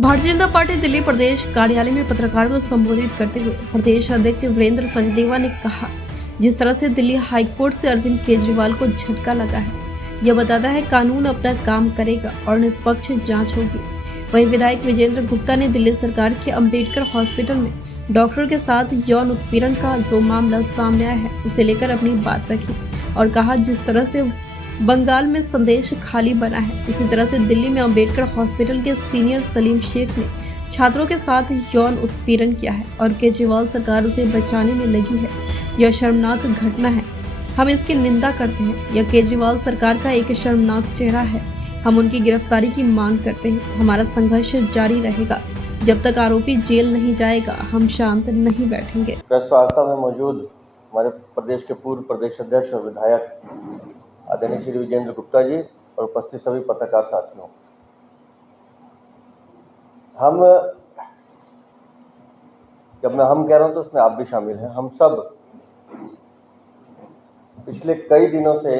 Bharatiya Janata party Delhi प्रदेश कार्यालय में पत्रकारों को संबोधित करते हुए प्रदेश अध्यक्ष वीरेंद्र सचदेवा ने कहा, जिस तरह से दिल्ली हाईकोर्ट से अरविंद केजरीवाल को झटका लगा है, यह बताता है कानून अपना काम करेगा और निष्पक्ष जांच होगी। वहीं विधायक विजेंद्र गुप्ता ने दिल्ली सरकार के अंबेडकर हॉस्पिटल में डॉक्टर के साथ यौन उत्पीड़न का जो मामला सामने आया है उसे लेकर अपनी बात रखी और कहा, जिस तरह से बंगाल में संदेश खाली बना है, इसी तरह से दिल्ली में अंबेडकर हॉस्पिटल के सीनियर सलीम शेख ने छात्रों के साथ यौन उत्पीड़न किया है और केजरीवाल सरकार उसे बचाने में लगी है। यह शर्मनाक घटना है, हम इसकी निंदा करते हैं। यह केजरीवाल सरकार का एक शर्मनाक चेहरा है। हम उनकी गिरफ्तारी की मांग करते हैं। हमारा संघर्ष जारी रहेगा जब तक आरोपी जेल नहीं जाएगा, हम शांत नहीं बैठेंगे। प्रेस वार्ता में मौजूद हमारे प्रदेश के पूर्व प्रदेश अध्यक्ष और विधायक आदरणीय श्री विजेंद्र गुप्ता जी और उपस्थित सभी पत्रकार साथियों, जब मैं हम कह रहा हूं तो उसमें आप भी शामिल हैं। हम सब पिछले कई दिनों से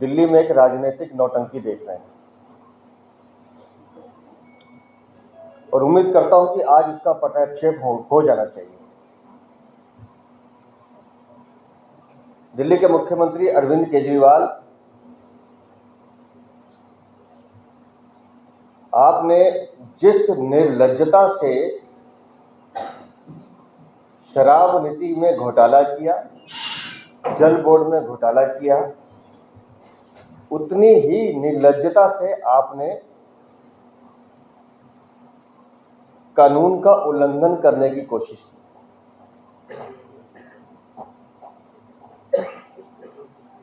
दिल्ली में एक राजनीतिक नौटंकी देख रहे हैं और उम्मीद करता हूं कि आज उसका पटाक्षेप हो जाना चाहिए। दिल्ली के मुख्यमंत्री अरविंद केजरीवाल, आपने जिस निर्लज्जता से शराब नीति में घोटाला किया, जल बोर्ड में घोटाला किया, उतनी ही निर्लज्जता से आपने कानून का उल्लंघन करने की कोशिश की।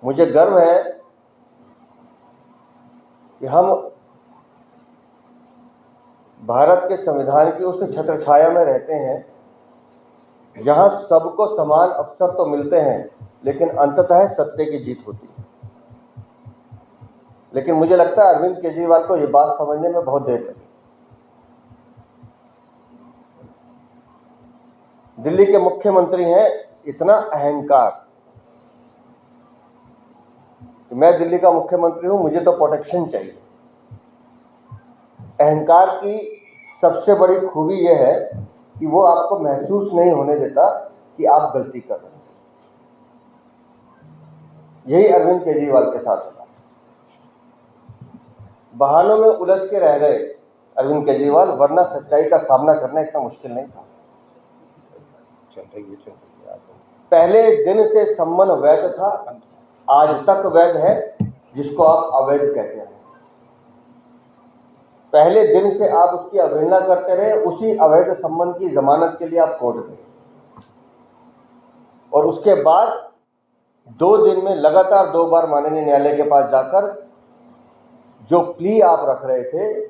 मुझे गर्व है कि हम भारत के संविधान की उस छत्रछाया में रहते हैं जहां सबको समान अवसर तो मिलते हैं, लेकिन अंततः सत्य की जीत होती है। लेकिन मुझे लगता है अरविंद केजरीवाल को ये बात समझने में बहुत देर लगी। दिल्ली के मुख्यमंत्री हैं, इतना अहंकार। मैं दिल्ली का मुख्यमंत्री हूं, मुझे तो प्रोटेक्शन चाहिए। अहंकार की सबसे बड़ी खूबी यह है कि वो आपको महसूस नहीं होने देता कि आप गलती कर रहे हैं। यही अरविंद केजरीवाल के साथ हुआ। बहानों में उलझ के रह गए अरविंद केजरीवाल, वरना सच्चाई का सामना करना इतना मुश्किल नहीं था। पहले दिन से संबंध वैध था, आज तक वैध है, जिसको आप अवैध कहते हैं। पहले दिन से आप उसकी अवहेलना करते रहे, उसी अवैध संबंध की जमानत के लिए आप कोर्ट गए और उसके बाद 2 दिन में लगातार 2 बार माननीय न्यायालय के पास जाकर जो प्ली आप रख रहे थे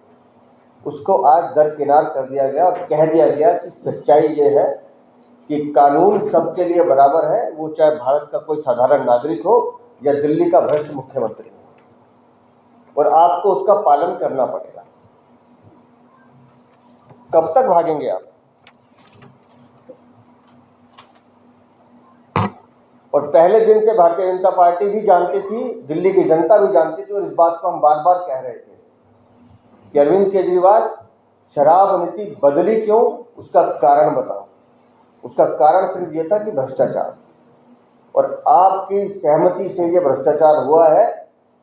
उसको आज दरकिनार कर दिया गया और कह दिया गया कि सच्चाई ये है कि कानून सबके लिए बराबर है, वो चाहे भारत का कोई साधारण नागरिक हो या दिल्ली का भ्रष्ट मुख्यमंत्री हो, और आपको उसका पालन करना पड़ेगा। कब तक भागेंगे आप? और पहले दिन से भारतीय जनता पार्टी भी जानती थी, दिल्ली की जनता भी जानती थी और इस बात को हम बार बार कह रहे थे कि अरविंद केजरीवाल, शराब नीति बदली क्यों, उसका कारण बताओ। उसका कारण सिर्फ ये था कि भ्रष्टाचार, और आपकी सहमति से ये भ्रष्टाचार हुआ है,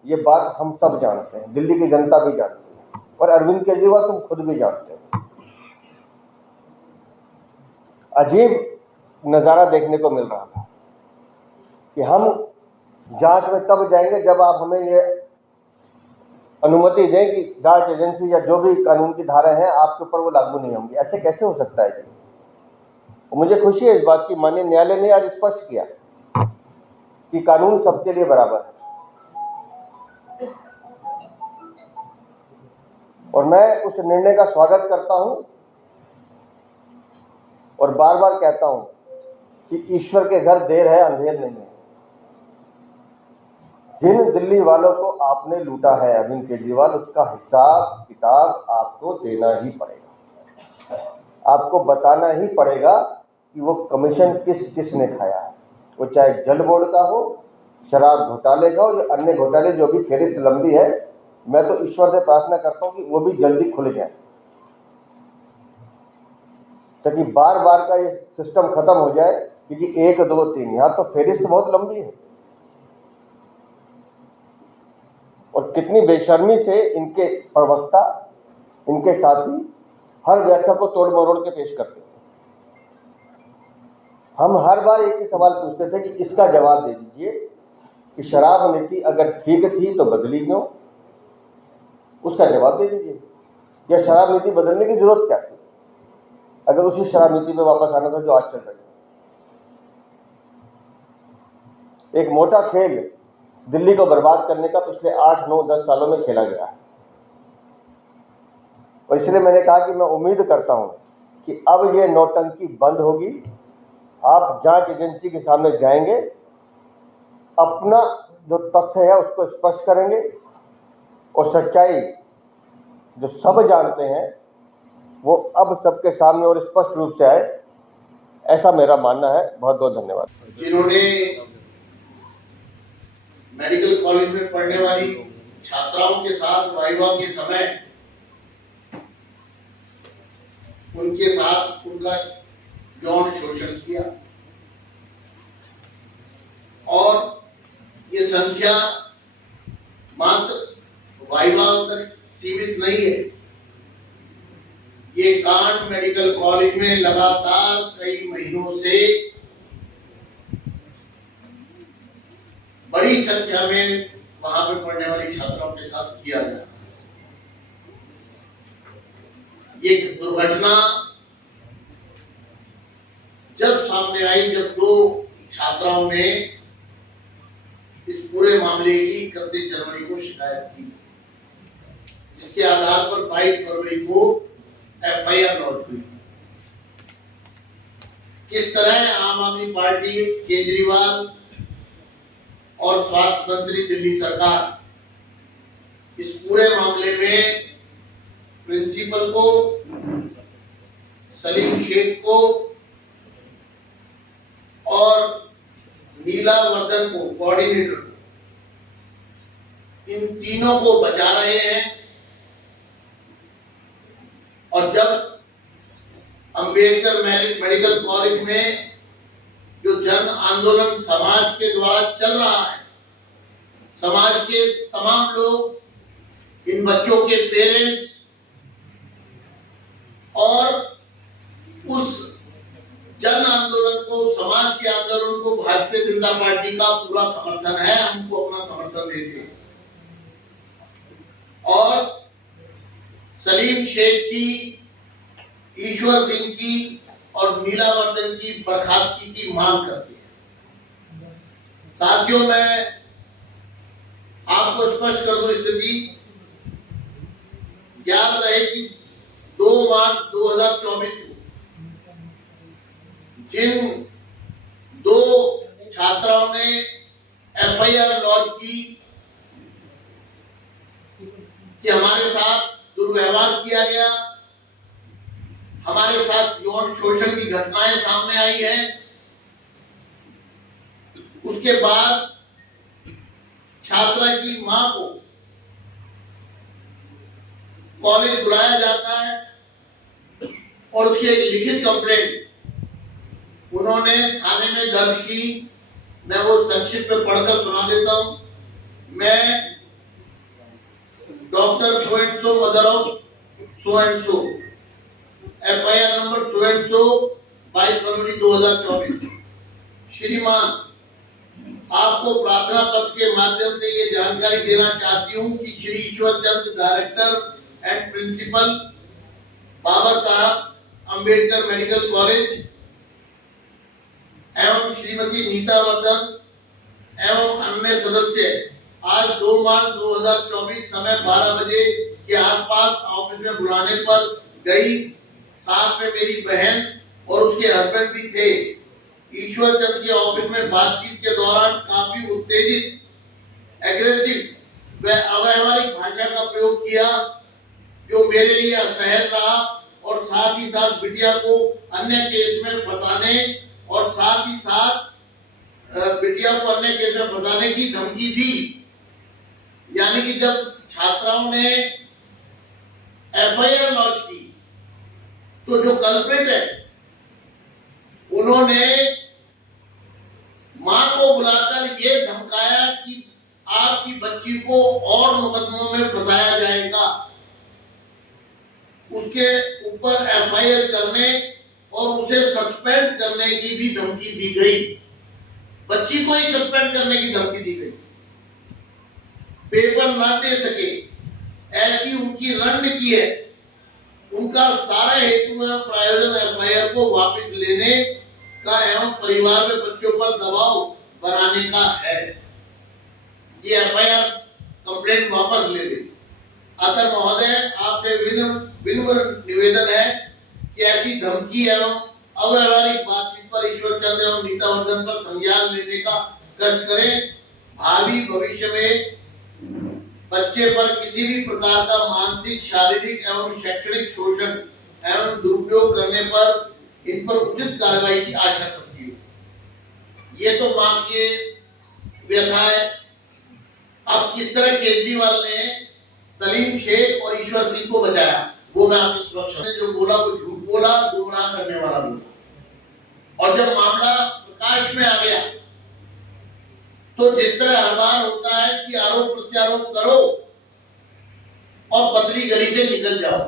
ये बात हम सब जानते हैं, दिल्ली की जनता भी जानती है और अरविंद केजरीवाल तुम खुद भी जानते हो। अजीब नज़ारा देखने को मिल रहा था कि हम जांच में तब जाएंगे जब आप हमें ये अनुमति दें कि जांच एजेंसी या जो भी कानून की धारा है आपके ऊपर वो लागू नहीं होंगी। ऐसे कैसे हो सकता है? मुझे खुशी है इस बात की, माननीय न्यायालय ने आज स्पष्ट किया कि कानून सबके लिए बराबर है और मैं उस निर्णय का स्वागत करता हूं और बार बार कहता हूं कि ईश्वर के घर देर है, अंधेर नहीं है। जिन दिल्ली वालों को आपने लूटा है अरविंद केजरीवाल, उसका हिसाब किताब आपको देना ही पड़ेगा। आपको बताना ही पड़ेगा कि वो कमीशन किस ने खाया है, वो चाहे जल बोर्ड का हो, शराब घोटाले का हो या अन्य घोटाले जो भी फेरिस्त लंबी है, मैं तो ईश्वर से प्रार्थना करता हूँ कि वो भी जल्दी खुल जाए, ताकि बार बार का ये सिस्टम खत्म हो जाए कि जी 1 2 3। यहाँ तो फेरिस्त बहुत लंबी है और कितनी बेशर्मी से इनके प्रवक्ता, इनके साथी हर व्याख्या को तोड़ मरोड़ के पेश करते थे। हम हर बार एक ही सवाल पूछते थे कि इसका जवाब दे दीजिए कि शराब नीति अगर ठीक थी तो बदली क्यों, उसका जवाब दे दीजिए। या शराब नीति बदलने की जरूरत क्या थी अगर उसी शराब नीति पे वापस आना था जो आज चल रही है। एक मोटा खेल दिल्ली को बर्बाद करने का पिछले 8 9 10 सालों में खेला गया है और इसलिए मैंने कहा कि मैं उम्मीद करता हूं कि अब ये नौटंकी बंद होगी। आप जांच एजेंसी के सामने जाएंगे, अपना जो तथ्य है उसको स्पष्ट करेंगे और सच्चाई जो सब जानते हैं वो अब सबके सामने और स्पष्ट रूप से आए, ऐसा मेरा मानना है। बहुत बहुत धन्यवाद। जिन्होंने मेडिकल कॉलेज में पढ़ने वाली छात्राओं के साथ वाइवा के समय उनके साथ उनका यौन शोषण किया और ये संख्या मात्र वाइवाओं तक सीमित नहीं है। ये कांड मेडिकल कॉलेज में लगातार कई महीनों से बड़ी संख्या में वहां पे पढ़ने वाली छात्राओं के साथ किया जा रहा है। ये दुर्घटना जब सामने आई, जब 2 छात्राओं ने इस पूरे मामले की 31 जनवरी को शिकायत की, जिसके आधार पर 22 फरवरी को FIR लॉन्च हुई। किस तरह आम आदमी पार्टी, केजरीवाल और स्वास्थ्य मंत्री दिल्ली सरकार इस पूरे मामले में प्रिंसिपल को, सलीम शेख को और नीला वर्धन को, कोऑर्डिनेटर को, इन तीनों को बचा रहे हैं। और जब अंबेडकर मेडिकल कॉलेज में जो जन आंदोलन समाज के द्वारा चल रहा है, समाज के तमाम लोग, इन बच्चों के पेरेंट्स और उस जन आंदोलन को, समाज के आंदोलन को भारतीय जनता पार्टी का पूरा समर्थन है। हमको अपना समर्थन देते हैं और सलीम शेख की, ईश्वर सिंह की और नीला वर्धन की बर्खास्तगी की मांग करते हैं। साथियों, मैं आपको स्पष्ट कर दूं स्थिति, याद रहे कि 2 मार्च 2024 को जिन 2 छात्राओं ने FIR लॉन्च की कि हमारे साथ दुर्व्यवहार किया गया, हमारे साथ यौन शोषण की घटनाएं सामने आई हैं, उसके बाद छात्रा की मां को कॉलेज बुलाया जाता है और उसकी एक लिखित कंप्लेंट उन्होंने थाने में दर्ज की। मैं वो संक्षिप्त में पढ़कर सुना देता हूं। मैं doctor so and so, mother of so and so, FIR number so and so, 22 फरवरी 2024। श्रीमान, आपको प्रार्थना पत्र के माध्यम से ये जानकारी देना चाहती हूँ कि Shri Ishwar Chandra, director and principal, बाबा साहब अंबेडकर मेडिकल कॉलेज एवं श्रीमती नीता वर्धन एवं अन्य सदस्य आज 2 मार्च 2024 समय 12 बजे के आसपास ऑफिस में बुलाने पर गई। साथ में मेरी बहन और उसके हस्बैंड भी थे। ईश्वर चंद के ऑफिस में बातचीत के दौरान काफी उत्तेजित, एग्रेसिव व अव्यावहारिक भाषा का प्रयोग किया, जो मेरे लिए असहज रहा और साथ ही साथ बिटिया को अन्य केस में फंसाने और साथ ही साथ बिटिया को अन्य केस में फंसाने की धमकी दी। यानी कि जब छात्राओं ने एफआईआर लॉन्च की तो जो कल्प्रिट है उन्होंने मां को बुलाकर ये धमकाया कि आपकी बच्ची को और मुकदमों में फंसाया जाएगा, उसके ऊपर एफआईआर करने और उसे सस्पेंड करने की भी धमकी दी गई। बच्ची को ही सस्पेंड करने की धमकी दी गई, पेपर ना दे सके, ऐसी उनकी रणनीति है। उनका सारा हेतु एवं प्रायोजन एफआईआर को वापस लेने का एवं परिवार में बच्चों पर दबाव बनाने का है। ये एफआईआर कंप्लेंट वापस ले ले। अतः महोदय, आपसे विनम्र निवेदन है कि ऐसी धमकी एवं अव्यवहारिक बातचीत पर ईश्वर चंद एवं नीता वर्धन पर संज्ञान लेने का कष्ट करें। भावी भविष्य में बच्चे पर किसी भी प्रकार का मानसिक, शारीरिक एवं शैक्षणिक शोषण एवं दुरुपयोग करने पर इन पर उचित कार्रवाई की आशा करती हूँ। ये तो मां की व्यथा है। अब किस तरह केजरीवाल ने सलीम शेख और ईश्वर सिंह को बचाया, वो मैं आपके समक्ष ने जो बोला वो झूठ बोला, गुमराह करने वाला बोला। और जब मामला प्रकाश में आ गया तो जिस तरह हर बार होता है कि आरोप प्रत्यारोप करो और पतली गली से निकल जाओ,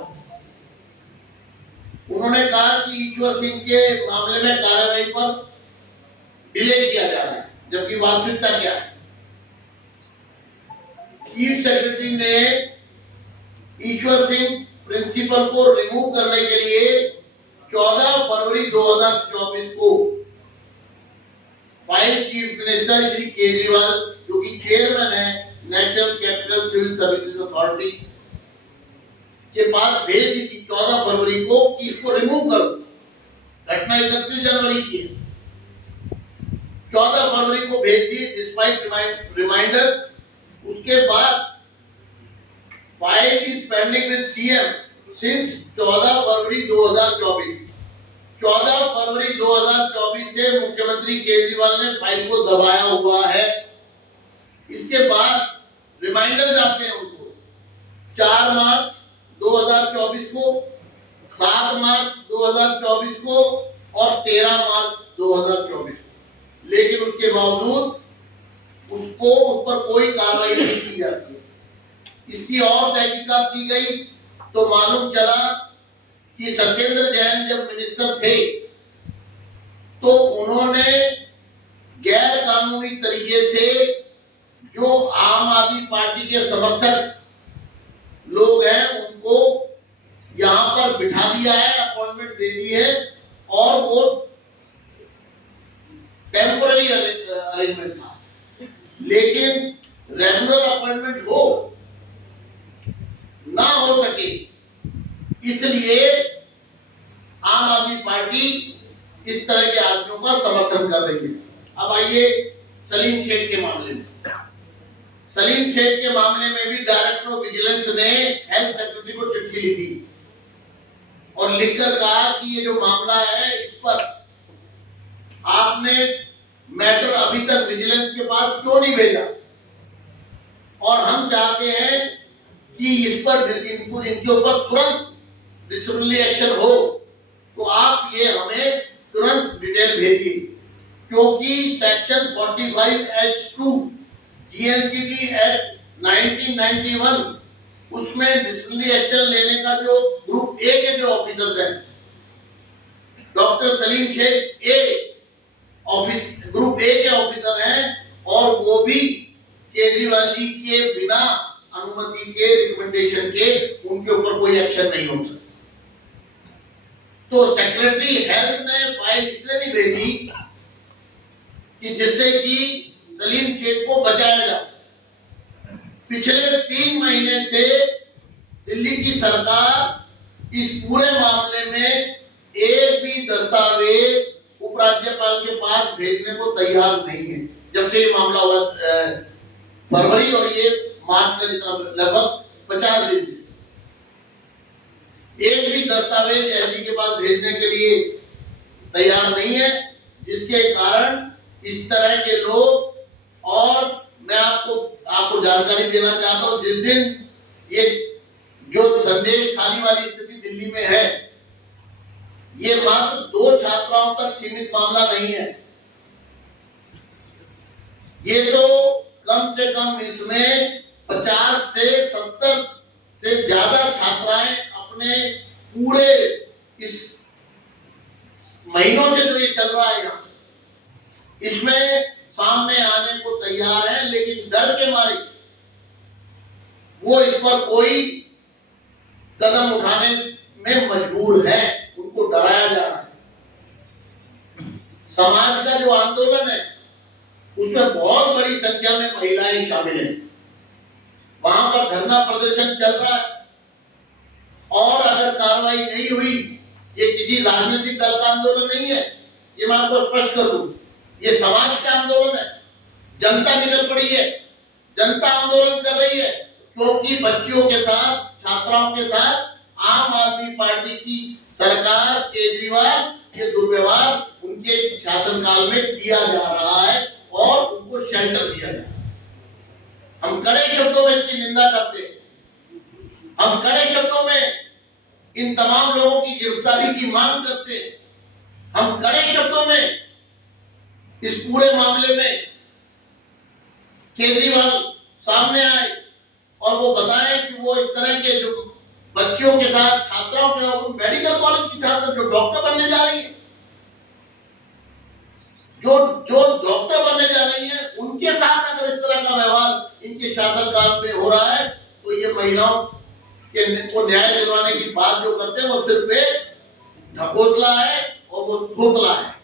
उन्होंने कहा कि ईश्वर सिंह के मामले में कार्रवाई पर डिले किया जा रहा है, जबकि वास्तविकता क्या है? चीफ सेक्रेटरी ने ईश्वर सिंह प्रिंसिपल को रिमूव करने के लिए 14 फरवरी 2024 को file chief minister Shri Kejriwal, जो कि चेयरमैन है national capital civil services authority, के पास भेज दी थी 14 फरवरी को कि इसको रिमूव करो। घटना 31 जनवरी की है। 14 फरवरी को भेज दी डिस्पाइट रिमाइंडर। उसके बाद file is pending with CM since 14 फरवरी 2024। 14 फरवरी 2024 से मुख्यमंत्री केजरीवाल ने फाइल को दबाया हुआ है। इसके बाद रिमाइंडर जाते हैं उनको 4 मार्च 2024 को, 7 मार्च 2024 को और 13 मार्च 2024 को, लेकिन उसके बावजूद उसको उस पर कोई कार्रवाई नहीं की जाती है। इसकी और तहकीकात की गई तो मालूम चला कि सत्येंद्र जैन जब मिनिस्टर थे तो उन्होंने गैर कानूनी तरीके से जो आम आदमी पार्टी के समर्थक लोग हैं उनको यहाँ पर बिठा दिया है, अपॉइंटमेंट दे दी है और वो टेम्पोररी अरेंजमेंट था। लेकिन रेगुलर अपॉइंटमेंट ना हो सके, इसलिए आम आदमी पार्टी इस तरह के आदमियों का समर्थन कर रही है। अब आइए सलीम शेख के मामले में। सलीम शेख के मामले में भी डायरेक्टर ऑफ विजिलेंस ने हेल्थ सेक्रेटरी को चिट्ठी लिखी और लिखकर कहा कि ये जो मामला है इस पर आपने मैटर अभी तक विजिलेंस के पास क्यों नहीं भेजा, और हम चाहते हैं कि इस पर इनके ऊपर तुरंत डिसिप्लिनरी एक्शन हो, तो आप ये हमें तुरंत डिटेल भेजिए, क्योंकि सेक्शन 45H2 GNCT एक्ट 1991 उसमें डिसिप्लिनरी एक्शन लेने का जो ग्रुप ए के जो ऑफिसर्स हैं, doctor Salim Sheikh group A के ऑफिसर हैं और वो भी केजरीवाल जी के बिना अनुमति के, रिकमेंडेशन के उनके ऊपर कोई एक्शन नहीं हो सकता। तो सेक्रेटरी हेल्थ ने फाइल इसलिए नहीं भेजी कि जिससे कि सलीम शेख को बचाया जा सके। पिछले 3 महीने से दिल्ली की सरकार इस पूरे मामले में एक भी दस्तावेज उपराज्यपाल के पास भेजने को तैयार नहीं है। जब से ये मामला हुआ फरवरी और ये मार्च का जितना लगभग 50 दिन से एक भी दस्तावेज एलजी के पास भेजने के लिए तैयार नहीं है, जिसके कारण इस तरह के लोग, और मैं आपको जानकारी देना चाहता हूं, जिस दिन ये जो संदेश खाने वाली स्थिति दिल्ली में है, ये मात्र 2 छात्राओं तक सीमित मामला नहीं है। ये तो कम से कम इसमें 50 से 70 से ज्यादा छात्राएं अपने पूरे इस महीनों से जो ये चल रहा है यहाँ, इसमें सामने आने को तैयार है, लेकिन डर के मारे वो इस पर कोई कदम उठाने में मजबूर है, उनको डराया जा रहा है। समाज का जो आंदोलन है उसमें बहुत बड़ी संख्या में महिलाएं शामिल हैं। वहां पर धरना प्रदर्शन चल रहा है और अगर कार्रवाई नहीं हुई, ये किसी राजनीतिक दल का आंदोलन नहीं है, ये मैं आपको स्पष्ट कर दूं, ये समाज का आंदोलन है। जनता निकल पड़ी है, जनता आंदोलन कर रही है, क्योंकि बच्चियों के साथ, छात्राओं के साथ आम आदमी पार्टी की सरकार, केजरीवाल, ये दुर्व्यवहार उनके शासनकाल में किया जा रहा है और उनको शेल्टर दिया जा रहा है। हम कड़े शब्दों में इसकी निंदा करते हैं। हम कड़े शब्दों में इन तमाम लोगों की गिरफ्तारी की मांग करते हैं। हम कड़े शब्दों में इस पूरे मामले में केजरीवाल सामने आए और वो बताएं कि वो इस तरह के जो बच्चियों के साथ, छात्राओं के साथ, मेडिकल कॉलेज की छात्र जो डॉक्टर बनने जा रही है, जो डॉक्टर बनने जा रही है, उनके साथ अगर इस तरह का व्यवहार इनके शासनकाल में हो रहा है, तो ये महिलाओं को न्याय दिलवाने की बात जो करते हैं वो सिर्फ एक ढकोसला है और वो थोतला है।